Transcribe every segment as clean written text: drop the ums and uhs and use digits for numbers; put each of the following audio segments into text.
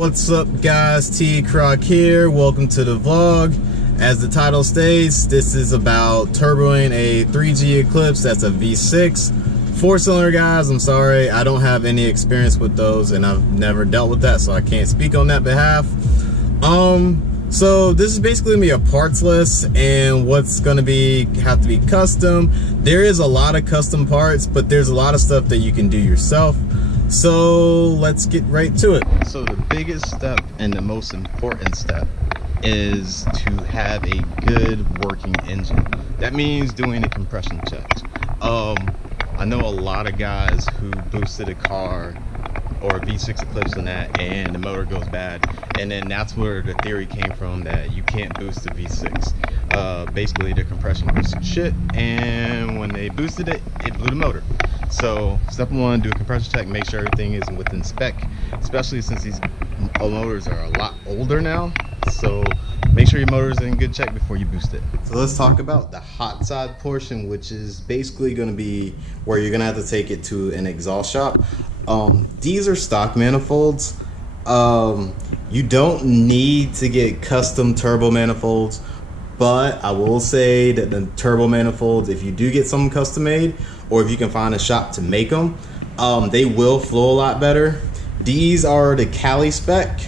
What's up guys, T Croc here. Welcome to the vlog. As the title states, this is about turboing a 3G Eclipse. That's a V6 4-cylinder, guys. I'm sorry, I don't have any experience with those and I've never dealt with that, so I can't speak on that behalf. So this is basically gonna be a parts list and what's gonna have to be custom. There is a lot of custom parts, but there's a lot of stuff that you can do yourself. So let's get right to it. So the biggest step and the most important step is to have a good working engine. That means doing a compression check. I know a lot of guys who boosted a car or a V6 Eclipse in that and the motor goes bad, and then that's where the theory came from that you can't boost a V6. Basically the compression was shit, and when they boosted it, it blew the motor. So step one, do a compression check, make sure everything is within spec, especially since these motors are a lot older now. So make sure your motor is in good check before you boost it. So let's talk about the hot side portion, which is basically going to be where you're going to have to take it to an exhaust shop. These are stock manifolds. You don't need to get custom turbo manifolds, but I will say that the turbo manifolds, if you do get some custom made, or if you can find a shop to make them, they will flow a lot better. These are the Cali spec.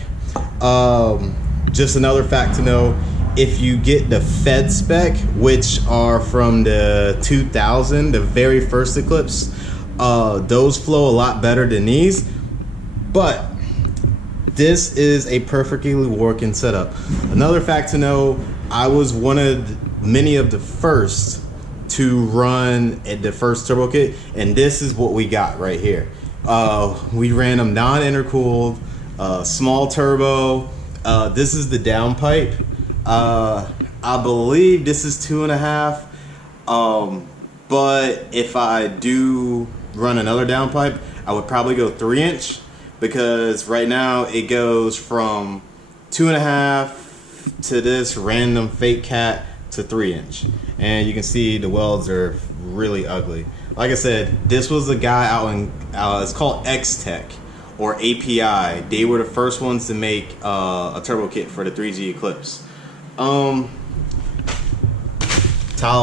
Just another fact to know, if you get the Fed spec, which are from the 2000, the very first Eclipse, those flow a lot better than these. But this is a perfectly working setup. Another fact to know, I was one of many of the first to run at the first turbo kit, and this is what we got right here. We ran them non-intercooled, small turbo. This is the downpipe. I believe this is 2.5, but if I do run another downpipe, I would probably go 3-inch, because right now it goes from 2.5 to this random fake cat to 3-inch, and you can see the welds are really ugly. Like I said, this was a guy out in it's called X-Tech or API. They were the first ones to make a turbo kit for the 3G Eclipse. Tile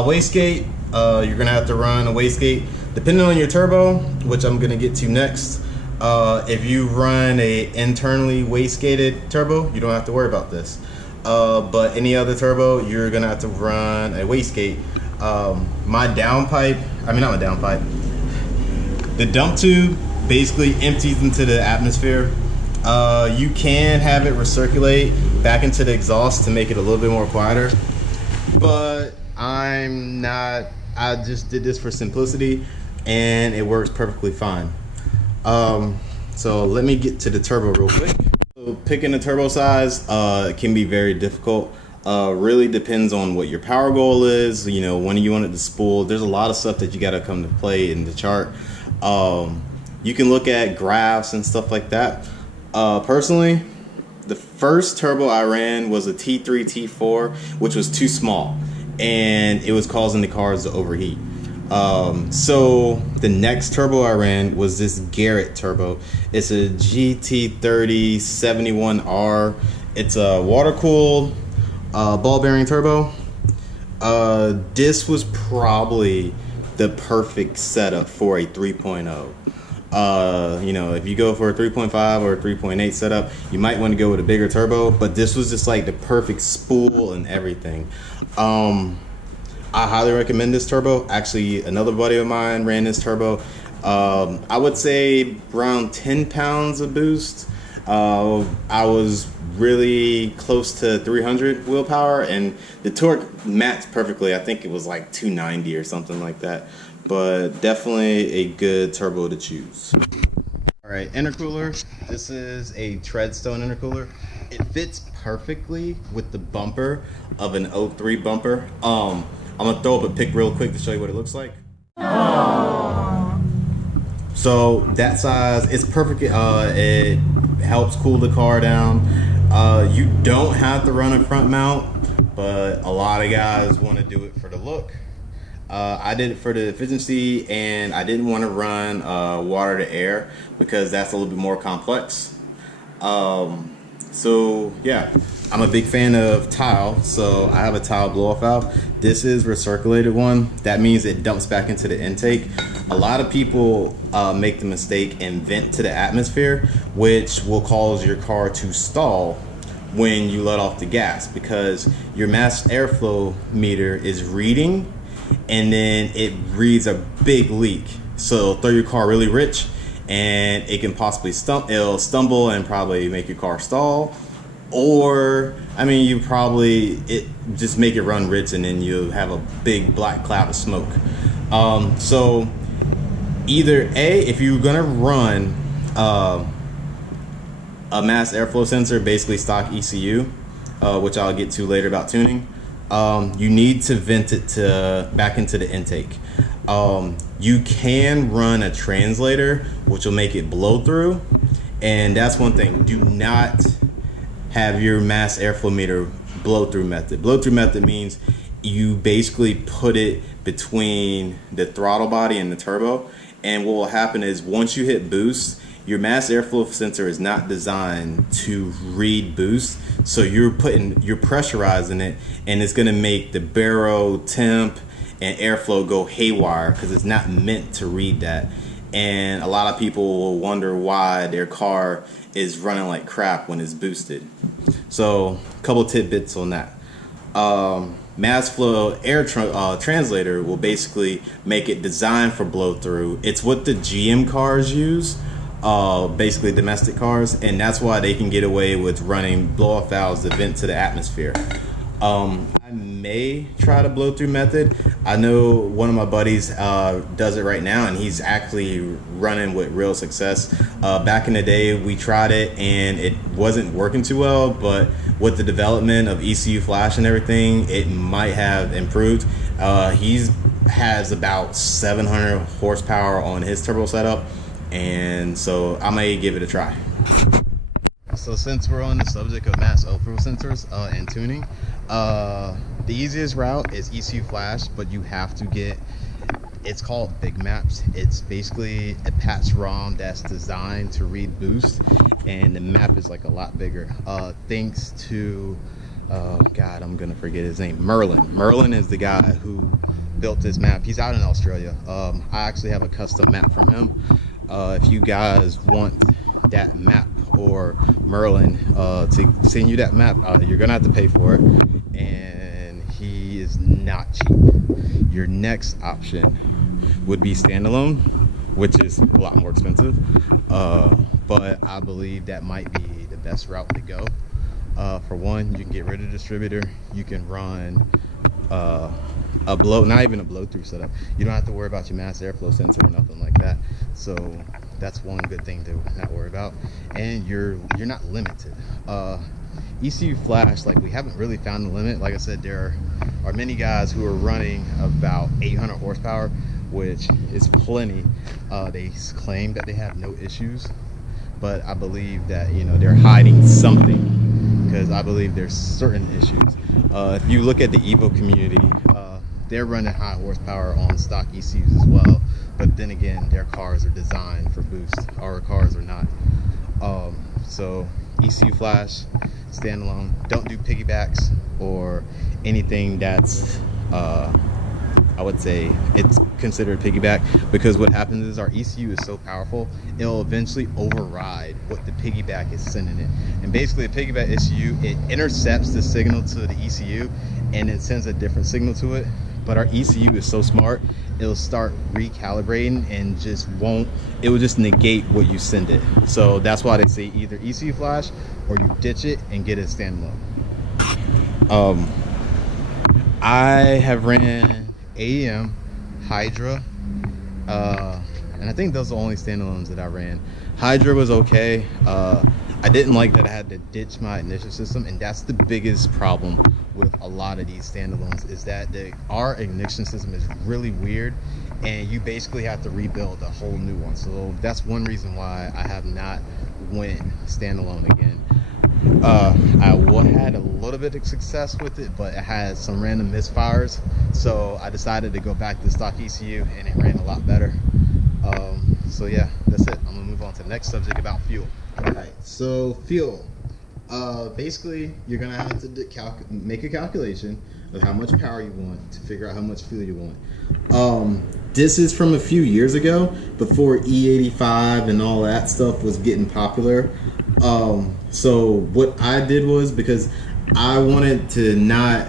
wastegate, you're gonna have to run a wastegate depending on your turbo, which I'm gonna get to next. If you run a internally wastegated turbo, you don't have to worry about this. But any other turbo, you're gonna have to run a wastegate. My downpipe, I mean not my downpipe, the dump tube basically empties into the atmosphere. You can have it recirculate back into the exhaust to make it a little bit more quieter, but I just did this for simplicity and it works perfectly fine. So let me get to the turbo real quick. So picking the turbo size can be very difficult. Really depends on what your power goal is, you know, when you want it to spool. There's a lot of stuff that you got to come to play in the chart. You can look at graphs and stuff like that. Personally, the first turbo I ran was a T3 T4, which was too small and it was causing the cars to overheat. So the next turbo I ran was this Garrett turbo. It's a GT30 71R. It's a water-cooled ball bearing turbo. This was probably the perfect setup for a 3.0. You know, if you go for a 3.5 or a 3.8 setup, you might want to go with a bigger turbo, but this was just like the perfect spool and everything. I highly recommend this turbo. Actually, another buddy of mine ran this turbo. I would say around 10 pounds of boost. I was really close to 300 wheel power, and the torque matched perfectly. I think it was like 290 or something like that, but definitely a good turbo to choose. All right, intercooler. This is a Treadstone intercooler. It fits perfectly with the bumper of an 03 bumper. I'm gonna throw up a pic real quick to show you what it looks like. Aww. So that size, it's perfect. It helps cool the car down. You don't have to run a front mount, but a lot of guys want to do it for the look. I did it for the efficiency, and I didn't want to run water to air because that's a little bit more complex. So yeah, I'm a big fan of tile. So I have a tile blow off valve. This is recirculated one. That means it dumps back into the intake. A lot of people make the mistake and vent to the atmosphere, which will cause your car to stall when you let off the gas, because your mass airflow meter is reading, and then it reads a big leak. So it'll throw your car really rich, and it can possibly stumble and probably make your car stall. Or, I mean, it just make it run rich, and then you'll have a big black cloud of smoke. So either A, if you're gonna run a mass airflow sensor, basically stock ECU, which I'll get to later about tuning, you need to vent it back into the intake. You can run a translator, which will make it blow through, and that's one thing. Do not have your mass airflow meter blow through method. Blow through method means you basically put it between the throttle body and the turbo, and what will happen is once you hit boost, your mass airflow sensor is not designed to read boost, so you're pressurizing it, and it's going to make the baro, temp, and airflow go haywire because it's not meant to read that. And a lot of people will wonder why their car is running like crap when it's boosted. So a couple tidbits on that. Mass flow translator will basically make it designed for blow through. It's what the GM cars use, basically domestic cars, and that's why they can get away with running blow off valves to vent to the atmosphere. I may try the blow through method. I know one of my buddies does it right now, and he's actually running with real success. Back in the day, we tried it and it wasn't working too well, but with the development of ECU flash and everything, it might have improved. He has about 700 horsepower on his turbo setup, and so I may give it a try. So since we're on the subject of mass airflow sensors and tuning, the easiest route is ECU flash, but you have to get, it's called Big Maps. It's basically a patch ROM that's designed to read boost, and the map is like a lot bigger. Thanks to, God, I'm gonna forget his name, Merlin. Merlin is the guy who built this map. He's out in Australia. I actually have a custom map from him. If you guys want that map or Merlin to send you that map, you're gonna have to pay for it, and he is not cheap. Your next option would be standalone, which is a lot more expensive, but I believe that might be the best route to go. For one, you can get rid of the distributor. You can run not even a blow through setup. You don't have to worry about your mass airflow sensor or nothing like that. So that's one good thing to not worry about, and you're not limited. ECU flash, like, we haven't really found the limit. Like I said, there are many guys who are running about 800 horsepower, which is plenty. They claim that they have no issues, but I believe that, you know, they're hiding something, because I believe there's certain issues. If you look at the Evo community, they're running high horsepower on stock ECUs as well, but then again, their cars are designed for boost. Our cars are not. So ECU flash, standalone. Don't do piggybacks or anything that's I would say it's considered piggyback, because what happens is our ECU is so powerful, it'll eventually override what the piggyback is sending it. And basically, a piggyback ECU, it intercepts the signal to the ECU and it sends a different signal to it. But our ECU is so smart, it'll start recalibrating and it will just negate what you send it. So that's why they say either ECU flash or you ditch it and get it standalone. I have ran AEM, Hydra, and I think those are the only standalones that I ran. Hydra was okay. I didn't like that I had to ditch my ignition system, and that's the biggest problem with a lot of these standalones, is that our ignition system is really weird, and you basically have to rebuild a whole new one. So that's one reason why I have not went standalone again. I had a little bit of success with it, but it had some random misfires, so I decided to go back to stock ECU, and it ran a lot better. So yeah, that's it. I'm gonna move on to the next subject about fuel. All right, so fuel. Basically, you're gonna have to make a calculation of how much power you want to figure out how much fuel you want. This is from a few years ago, before E85 and all that stuff was getting popular. So what I did was, because I wanted to not,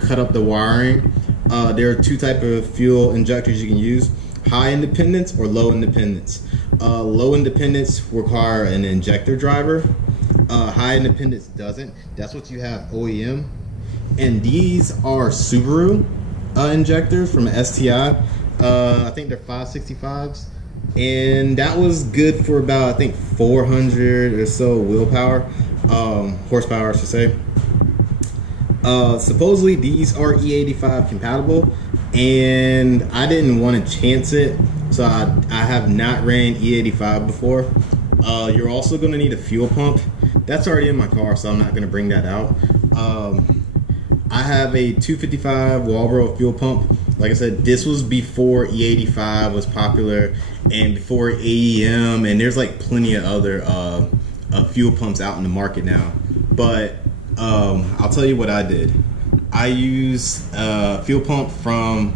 cut up the wiring. There are two type of fuel injectors you can use: high independence or low independence. Low independence require an injector driver. High independence doesn't. That's what you have OEM. And these are Subaru injectors from STI. I think they're 565s. And that was good for about, I think, 400 or so horsepower, I should say. Supposedly these are E85 compatible, and I didn't want to chance it, so I have not ran E85 before. You're also going to need a fuel pump. That's already in my car, so I'm not going to bring that out. I have a 255 Walbro fuel pump. Like I said, this was before E85 was popular and before AEM, and there's like plenty of other fuel pumps out in the market now. But I'll tell you what I did. I used a fuel pump from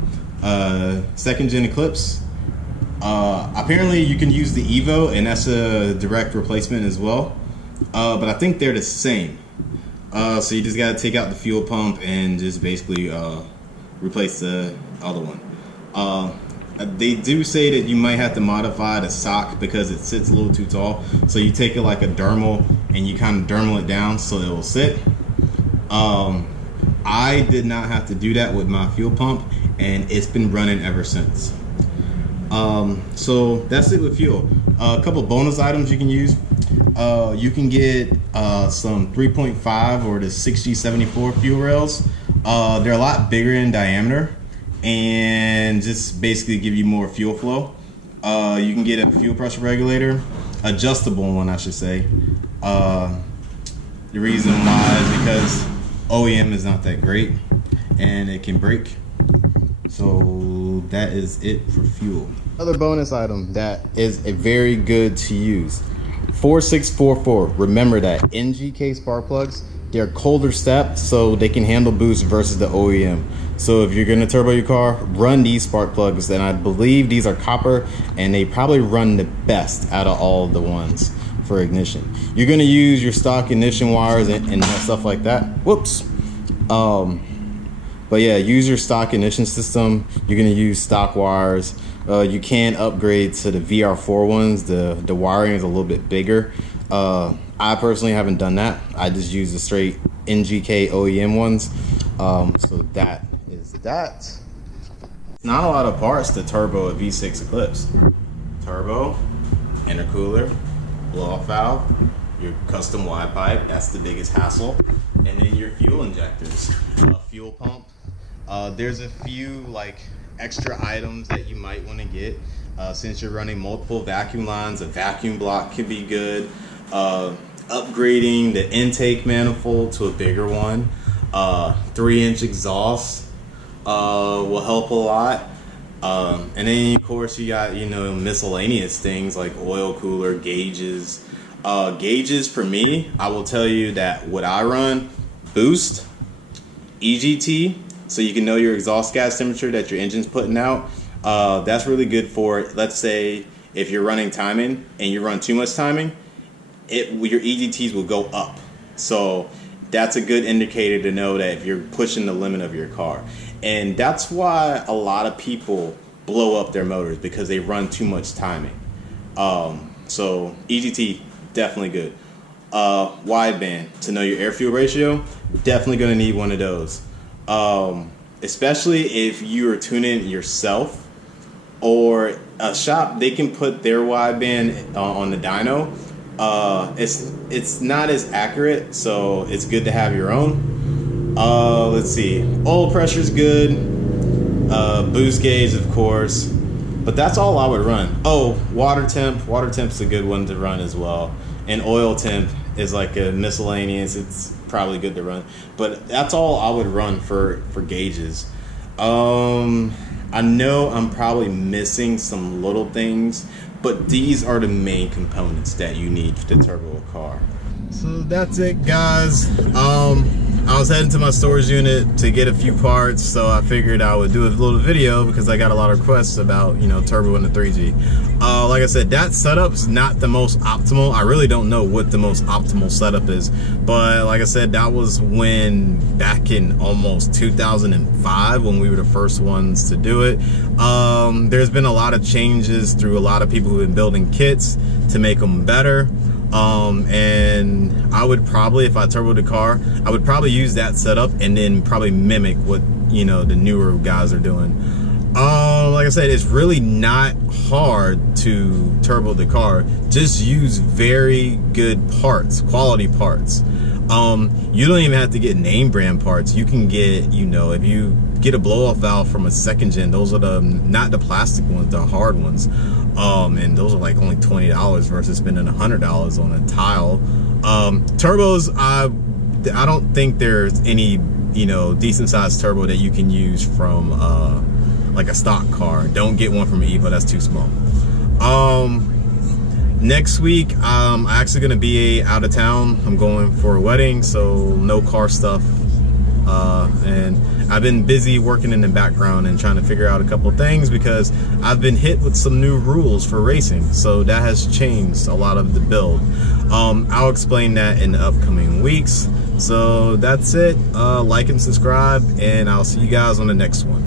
second gen Eclipse. Apparently you can use the Evo, and that's a direct replacement as well. But I think they're the same. So you just gotta take out the fuel pump and just basically replace the other one. They do say that you might have to modify the sock because it sits a little too tall. So you take it like a dermal and you kind of dermal it down so it will sit. I did not have to do that with my fuel pump, and it's been running ever since. So that's it with fuel. A couple bonus items you can use. You can get some 3.5 or the 6074 fuel rails. They're a lot bigger in diameter and just basically give you more fuel flow. You can get a fuel pressure regulator, adjustable one I should say. The reason why is because OEM is not that great and it can break. So that is it for fuel. Another bonus item that is a very good to use: 4644. Remember that NGK spark plugs, they're colder stepped, so they can handle boost versus the OEM. So if you're gonna turbo your car, run these spark plugs, and I believe these are copper, and they probably run the best out of all the ones for ignition. You're gonna use your stock ignition wires and stuff like that. Whoops. But yeah, use your stock ignition system. You're gonna use stock wires. You can upgrade to the VR4 ones. The wiring is a little bit bigger. I personally haven't done that. I just use the straight NGK OEM ones. So that is that. Not a lot of parts to turbo a V6 Eclipse. Turbo, intercooler, blow-off valve, your custom Y pipe, that's the biggest hassle, and then your fuel injectors, fuel pump. There's a few like extra items that you might want to get since you're running multiple vacuum lines. A vacuum block could be good. Upgrading the intake manifold to a bigger one. 3-inch exhaust will help a lot. And then of course you got miscellaneous things like oil cooler, gauges. Gauges for me, I will tell you that what I run: boost, EGT, so you can know your exhaust gas temperature that your engine's putting out. That's really good for, let's say, if you're running timing and you run too much timing, your EGTs will go up. So that's a good indicator to know that if you're pushing the limit of your car. And that's why a lot of people blow up their motors, because they run too much timing. So EGT, definitely good. Wideband, to know your air fuel ratio, definitely going to need one of those. Especially if you are tuning yourself, or a shop, they can put their wideband on the dyno. It's not as accurate, so it's good to have your own. Let's see, oil pressure's good, boost gauge of course, but that's all I would run. Oh, water temp's a good one to run as well, and oil temp is like a miscellaneous, it's probably good to run, but that's all I would run for gauges. I know I'm probably missing some little things, but these are the main components that you need to turbo a car. So that's it, guys. I was heading to my storage unit to get a few parts, so I figured I would do a little video because I got a lot of requests about, you know, turbo in the 3G. Like I said, that setup's not the most optimal. I really don't know what the most optimal setup is, but like I said, that was when back in almost 2005 when we were the first ones to do it. There's been a lot of changes through a lot of people who've been building kits to make them better. And I would probably, if I turboed the car, I would probably use that setup and then probably mimic what, you know, the newer guys are doing. Like I said, it's really not hard to turbo the car. Just use very good parts, quality parts. You don't even have to get name brand parts. You can get, you know, if you get a blow off valve from a second gen, those are the, not the plastic ones, the hard ones. And those are like only $20 versus spending $100 on a tile. Turbos, I don't think there's any, you know, decent sized turbo that you can use from like a stock car. Don't get one from Evo, that's too small. Next week, I'm actually gonna be out of town. I'm going for a wedding, so no car stuff. And I've been busy working in the background and trying to figure out a couple of things because I've been hit with some new rules for racing, so that has changed a lot of the build. I'll explain that in the upcoming weeks. So that's it. Like and subscribe, and I'll see you guys on the next one.